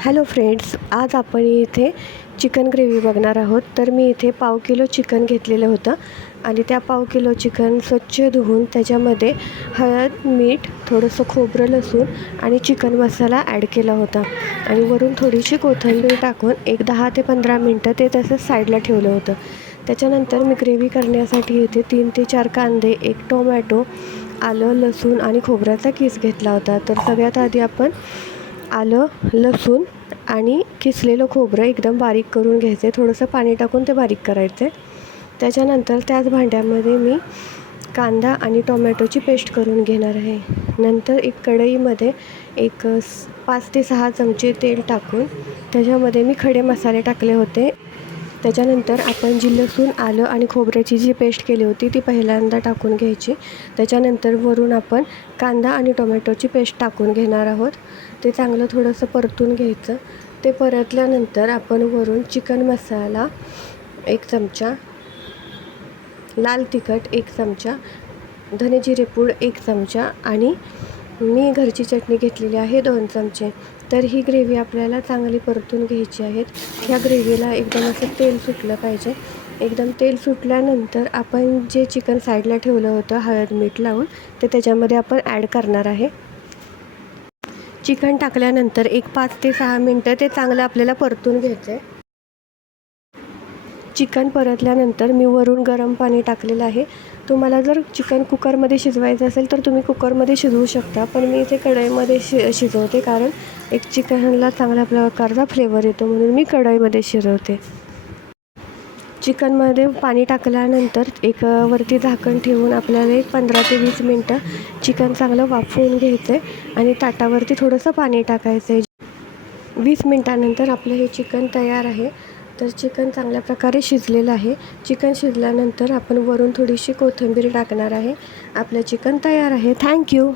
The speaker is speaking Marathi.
हॅलो फ्रेंड्स आज आपण इथे चिकन ग्रेव्ही बघणार आहोत. तर मी इथे पाव किलो चिकन घेतलेलं होतं आणि त्या पाव किलो चिकन स्वच्छ धुवून त्याच्यामध्ये हळद मीठ थोडंसं खोबरं लसूण आणि चिकन मसाला ॲड केला होता. आणि वरून थोडीशी कोथिंबीर टाकून एक दहा ते पंधरा मिनटं ते तसंच साईडला ठेवलं होतं. त्याच्यानंतर मी ग्रेव्ही करण्यासाठी इथे तीन ते चार कांदे एक टोमॅटो आलं लसूण आणि खोबऱ्याचा किस घेतला होता. तर सगळ्यात आधी आपण आलं लसूण आणि किसलेलं खोबरं एकदम बारीक करून घ्यायचं. आहे थोडंसं पाणी टाकून ते बारीक करायचं. आहे त्याच्यानंतर त्याच भांड्यामध्ये मी कांदा आणि टोमॅटोची पेस्ट करून घेणार आहे. नंतर एक कढईमध्ये एक पाच ते सहा चमचे तेल टाकून त्याच्यामध्ये मी खडे मसाले टाकले होते. त्याच्यानंतर आपण जी लसूण आलं आणि खोबऱ्याची जी पेस्ट केली होती ती पहिल्यांदा टाकून घ्यायची. त्याच्यानंतर वरून आपण कांदा आणि टोमॅटोची पेस्ट टाकून घेणार आहोत. ते चांगलं थोडंसं परतून घ्यायचं. ते परतल्यानंतर आपण वरून चिकन मसाला एक चमचा लाल तिखट एक चमचा धने जिरेपूड एक चमचा आणि मी घरची चटणी घेतलेली आहे दोन चमचे. तर ही ग्रेव्ही आपल्याला चांगली परतून घ्यायची आहेत. ह्या ग्रेव्हीला एकदम असं तेल सुटलं पाहिजे. एकदम तेल सुटल्यानंतर आपण जे चिकन साईडला ठेवलं होतं हळद मीठ लावून ते त्याच्यामध्ये आपण ॲड करणार आहे. चिकन टाकल्यानंतर एक पाच ते सहा मिनटं ते चांगलं आपल्याला परतून घ्यायचं आहे चिकन परतल्यानंतर मी वरून गरम पाणी टाकलेलं आहे. तुम्हाला जर चिकन कुकरमध्ये शिजवायचं असेल तर तुम्ही कुकरमध्ये शिजवू शकता पण मी इथे कढईमध्ये शि शिजवते कारण एक चिकनला चांगल्या प्रकारचा फ्लेवर येतो म्हणून मी कढईमध्ये शिजवते. चिकनमध्ये पाणी टाकल्यानंतर एक वरती झाकण ठेवून आपल्याला एक पंधरा ते वीस मिनटं चिकन चांगलं वाफवून घ्यायचं आहे आणि ताटावरती थोडंसं पाणी टाकायचं आहे वीस मिनटानंतर आपलं हे चिकन तयार आहे. तर चिकन चांगल्या प्रकारे शिजलेलं आहे. चिकन शिजल्यानंतर आपण वरून थोडीशी कोथिंबीर टाकणार आहे. आपलं चिकन तयार आहे. थँक्यू